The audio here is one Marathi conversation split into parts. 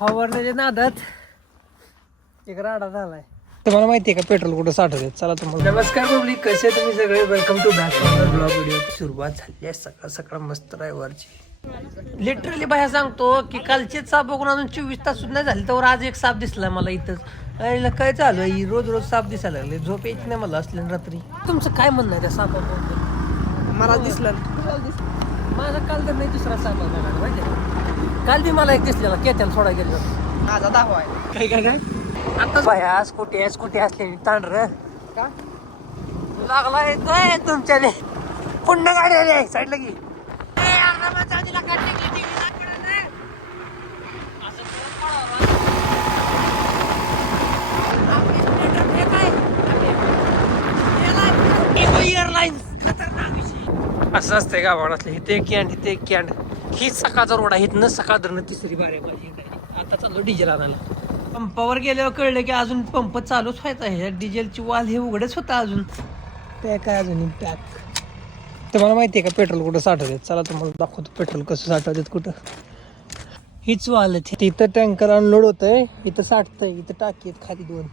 फवारण्याच्या नादात एक राडा झालाय. तुम्हाला माहिती आहे का पेट्रोल कुठं साठवते? चला तुम्हाला नमस्कार पब्लिक, कसे तुम्ही सगळे? Welcome to back blog video. सुरुवात झाली आहे सकाळ सकाळ मस्त ड्रायव्हरची. लिटरली बाहेर सांगतो की कालचे साप बघून अजून 24 तास सुद्धा नाही झाले तर आज एक साप दिसला मला इथं. काय चालू आहे? रोज रोज साप दिसायला लागले, झोप येत नाही मला असले रात्री. तुमचं काय म्हणणं आहे त्या सापाबद्दल? मला दिसला माझा काल तर नाही दुसरा साप बघा माहिती आहे. काल बी मला एक दिसलेला केत्याला सोडा गेलो. माझा दावा आहे. काय काय काय आता बाया स्कूटी असलेली तांढर का लागला तुमच्याने पुन्हा गाडी आली साईडला की असं असतंय गावाकडे. इथे एक कॅन्ड इथे एक कॅन्ड. हीच सकाळचा रोड आहे. न सकाळ धरणं तिसरी बारी माझी. आता चाललो डिझेल आणायला. पंपावर गेल्यावर कळलं की अजून पंप चालूच व्हायचा आहे. डिझेलची वाल हे उघडच होता अजून. पॅक आहे अजून पॅक. तुम्हाला माहिती आहे का पेट्रोल कुठं साठवतात? चला तुम्हाला दाखवतो पेट्रोल कसं साठवतात कुठं. हीच वाल आहे. तिथं टँकर अनलोड होतंय, इथं साठतंय, इथं टाकी खाली दोन.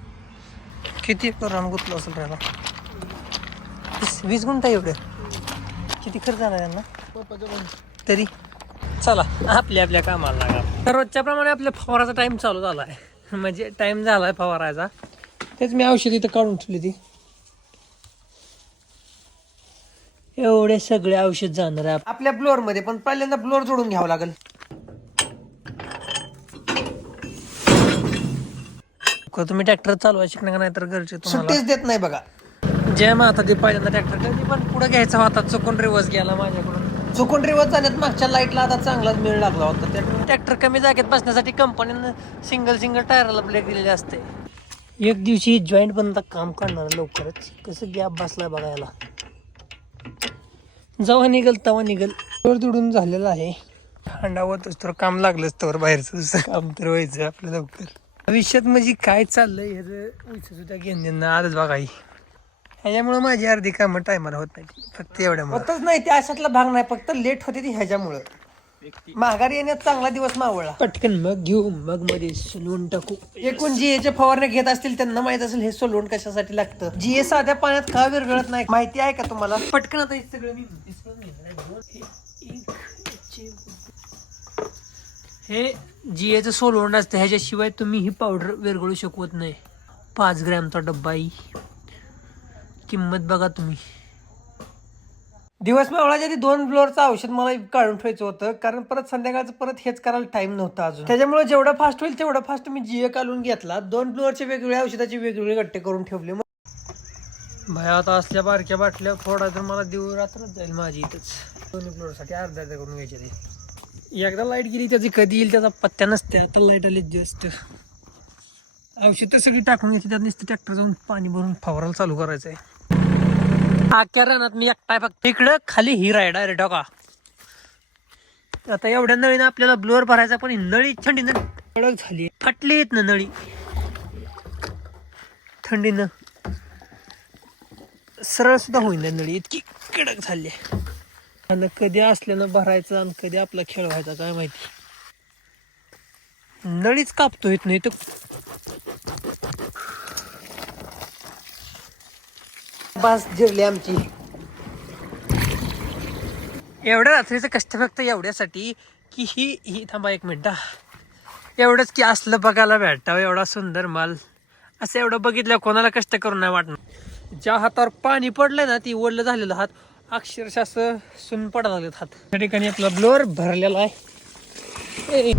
किती रान गुतलं असेल राहिला? 20 गुंठा एवढं. किती खर्च झाला त्यांना तरी? चला आपल्या कामाला लागा. तर रोजच्या प्रमाणे आपल्या फवाराचा टाइम चालू झाला आहे. म्हणजे टाइम झालाय फवारायचा. तेच मी औषध इथं काढून ठेवली ती. एवढे सगळे औषध जाणार आहे आपल्या ब्लोअर मध्ये. पण पहिल्यांदा ब्लोअर जोडून घ्यावं लागेल. तुम्ही ट्रॅक्टर चालवायला शिकणार का? नाही तर घरचे सुट्टीच देत नाही बघा. जे मग आता ते पहिल्यांदा ट्रॅक्टर कधी पण पुढे घ्यायचा होता. चुकून रिवर्स गेला माझ्याकडून. चुकून रिवर्स झाल्यात. मागच्या लाईटला आता चांगलाच मेळ लागला होता. त्या ट्रॅक्टर कमी जागेत बसण्यासाठी कंपनीनं सिंगल टायरला ब्रेक दिलेले असते. एक दिवशी जॉईंट बंद काम करणार लवकरच. कसं गॅप बसलाय बघायला. जेव्हा निघल तेव्हा निघल. तुडून झालेलं आहे. हांडावतच तर काम लागलंच तर बाहेरचं काम तर व्हायचं आपलं लवकर. भविष्यात म्हणजे काय चाललंय ह्याचं सुद्धा घेणं आजच बघाई. ह्याच्यामुळे माझी अर्धी कामं टायमाला होत नाही. फक्त एवढ्या होतच नाही. त्या अशातला भाग नाही, फक्त लेट होते ती ह्याच्यामुळं. माघारी येण्यात चांगला दिवस मावळला. पटकन मग घेऊ, मग मध्ये सोलवून टाकू. एकूण जीएच्या फवारण्या घेत असतील त्यांना माहित असेल हे सोलवून कशासाठी लागतं. जीए साध्या पाण्यात का विरघळत नाही माहिती आहे का तुम्हाला? पटकन आता हे सगळं मी हे जीएचं सोलवून असतं. ह्याच्याशिवाय तुम्ही ही पावडर विरघळू शकवत नाही. 5 ग्रॅमचा डब्बा ही किंमत बघा तुम्ही. दिवस मावळाच्या आधी 2 ब्लोअरचं औषध मला काढून ठेवायचं होतं, कारण परत संध्याकाळचं परत हेच करायला टाइम नव्हता अजून. त्याच्यामुळे जेवढं फास्ट होईल तेवढं फास्ट मी जीए काढून घेतला. 2 ब्लोअरचे वेगवेगळ्या औषधाचे वेगवेगळे गट्टे करून ठेवले. भाई आता असल्या बारक्या बाटल्या फोडा तर मला दिवस रात्रच जाईल माझी इथंच. 2 ब्लोअरसाठी अर्धा करून घ्यायचे ते. एकदा लाईट गेली त्याची कधी येईल त्याचा पत्त्या नसते. आता लाईट आली जस्ट. औषध तर सगळी टाकून घेतली. त्यात नुसतं ट्रॅक्टर जाऊन पाणी भरून फवारायला चालू करायचं आहे. आख्या रानात मी एकटाय फक्त. इकडं खाली हिरा आहे डायरेक्ट का. आता एवढ्या नळीनं आपल्याला ब्लोअर भरायचा, पण नळी थंडीनं कडक झाली. फाटली येत ना नळी थंडीनं. सरळ सुद्धा होईना नळी, इतकी कडक झाली. आणि कधी असल्यानं भरायचं आणि कधी आपला खेळ व्हायचा काय माहिती. नळीच कापतो येत नाही तर. बस जिरली आमची. एवढ्या रात्रीचं कष्ट फक्त एवढ्यासाठी की ही थांबा 1 मिनिट. एवढंच की असलं बघायला भेटावं, एवढा सुंदर माल. असं एवढं बघितलं कोणाला कष्ट करून नाही वाटणार. ज्या हातावर पाणी पडलंय ना ती ओढलं झालेलं हात अक्षरशः असं सुन पडायला लागलेत हात. त्या ठिकाणी आपला ब्लोअर भरलेला आहे.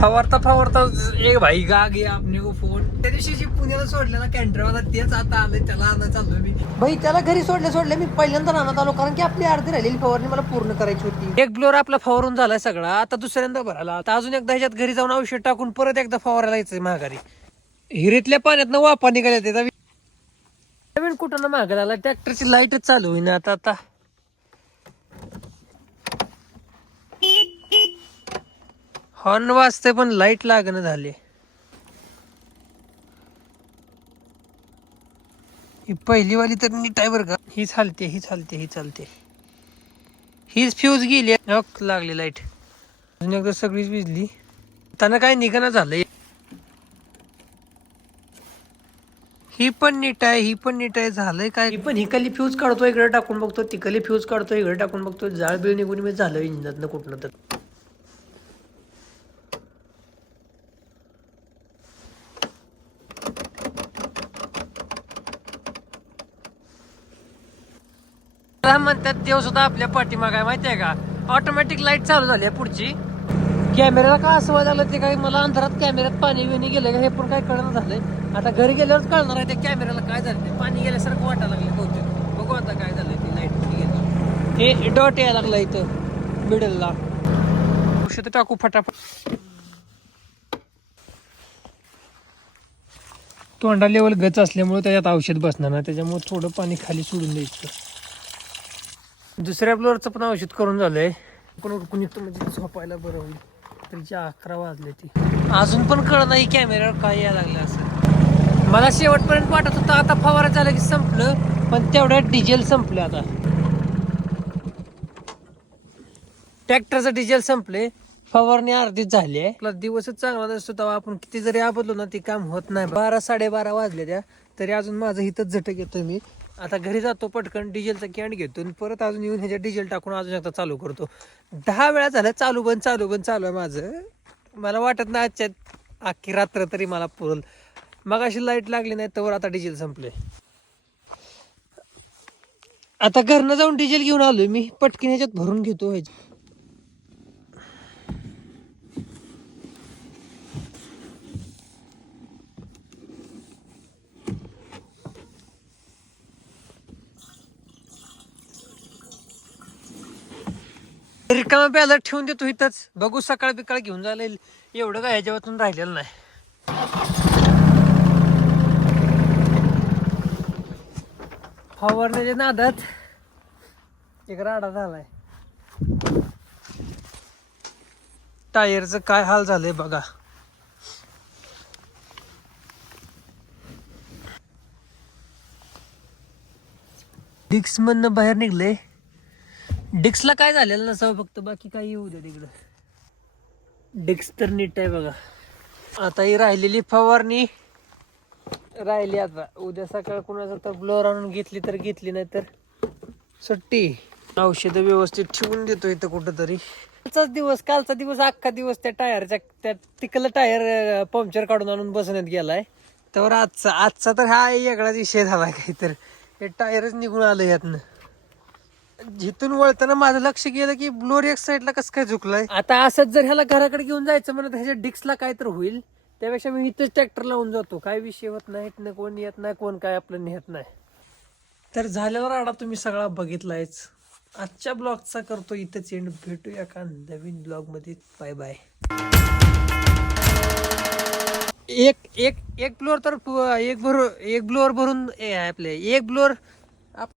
फवारता एक भाई गा गया आपने को फोन. त्या दिवशी जी पुण्याला सोडलेला कॅन्टरवाला तेच आता आलंय. त्याला आणा चाललो मी. भाई त्याला घरी सोडले मी पहिल्यांदा राहण्यात आलो, कारण की आपली अर्धी राहिलेली फवारणी मला पूर्ण करायची होती. एक ब्लोअर आपला फवारून झालाय सगळा. आता दुसऱ्यांदा भरायला. आता अजून एकदा ह्याच्यात घरी जाऊन औषध टाकून परत एकदा फवारायला यायचंय माघारी. हिरीतल्या पाण्यात वापा निघाल्या. त्याचा नवीन कुठं ना मागायला आला. ट्रॅक्टरची लाईटच चालू होईना आता. हॉर्न वाजते पण लाईट लागणं झाली. ही पहिली वाली तर नीट आहे बरं का. ही चालते. हीच फ्यूज गेली. लागली लाईट. अजून एकदा सगळीच विजली. त्यांना काय निघणं झालंय. ही पण नीट आहे, ही पण नीट आहे. झालंय काय? ही पण हिकली फ्यूज काढतो, इकडे टाकून बघतो, तिकली फ्यूज काढतो, इकडे टाकून बघतो. जाळ बिळ निघून मी झालं इंजिनातनं कुठनं तर. म्हणतात देव सुद्धा आपल्या पाठीमाग आहे माहितीये का. ऑटोमॅटिक लाईट चालू झाली आहे पुढची. कॅमेऱ्याला का असं व्हायला लागलं ते काही मला अंधारात कॅमेऱ्यात पाणी बिणी गेलं का हे पण काय कळणं झालंय. आता घरी गेल्यावरच कळणार आहे त्या कॅमेऱ्याला काय झालं ते. पाणी गेल्यासारखं वाटायला लागलं बहुतेक. बघू आता काय झालंय ती लाईट गेली. हे डॉट यायला लागला इथं मिडलला. औषध टाकू फटाफट. तोंडा लेवल गच असल्यामुळे त्याच्यात औषध बसणार ना, त्याच्यामुळे थोडं पाणी खाली सोडून द्यायचं. दुसऱ्या ब्लोअरचं पण औषध करून झालंय. पण उरकून येतो म्हणजे झोपायला बरं होईल. तरीचे 11 वाजले ती अजून पण कळ नाही कॅमेऱ्यावर काय यायला लागलं असं. मला शेवटपर्यंत वाटत होतं आता फवारा झालं की संपलं, पण तेवढ्यात डिझेल संपलं. आता ट्रॅक्टरचं डिझेल संपले, फवारणी अर्धीच झाली आहे. आपला दिवसच चांगला नसतो तेव्हा आपण किती जरी आबदलो ना ते काम होत नाही. 12-12:30 वाजले त्या तरी अजून माझं इथंच झटक येतोय. मी आता घरी जातो, पटकन डिझेलचा कॅन घेतो आणि परत अजून येऊन ह्याच्यात डिझेल टाकून अजून एकदा चालू करतो. 10 वेळा झालं चालू बंद चालू आहे माझं. मला वाटत नाही आजच्या अख्खी रात्र तरी मला पुरल. मग अशी लाईट लागली नाही तर आता डिझेल संपले. आता घरनं जाऊन डिझेल घेऊन आलोय मी, पटकन ह्याच्यात भरून घेतो. रिकामा बॅलर ठेवून देतो इथंच. बघू सकाळ बिकाळ घेऊन जायला येईल. एवढं काय ह्याच्यावरून राहिलेलं नाही. फवारण्याच्या नादात एक राडा झालाय. टायरचं काय हाल झालंय बघा. डिक्स मधनं बाहेर निघले. डिक्सला काय झालेलं नसावं फक्त, बाकी काही येऊ दे तिकडं. डिक्स तर नीट आहे बघा. आता ही राहिलेली फवारणी राहिली. आता उद्या सकाळ कुणाचं तर ब्लोअर आणून घेतली तर घेतली, नाही तर सुट्टी. औषध व्यवस्थित ठेवून देतो इथं कुठंतरी. कालचा दिवस अख्खा दिवस त्या टायरच्या त्या तिकलं टायर पंक्चर काढून आणून बसण्यात गेलाय. तर आजचा तर हा वेगळाच विषय झाला. काही तर हे टायरच निघून आलं यातनं. जिथून वळताना माझं लक्ष गेलं की ब्लोअर एक साईडला कसं काय झुकलाय. आता असंच जर ह्याला घराकडे घेऊन जायचं म्हणत ह्याच्या डिक्सला काय तर होईल, त्यापेक्षा मी इथंच ट्रॅक्टर लावून जातो. काय विषय होत नाही ना, कोण येत नाही, कोण काय आपलं नेत नाही. तर झालेला राडा तुम्ही सगळा बघितलायच. आजच्या ब्लॉगचा करतो इथंच एंड. भेटूया का नवीन ब्लॉग मध्ये. Bye bye. एक ब्लोअर तर एक ब्लोअर भरून आपले एक ब्लोअर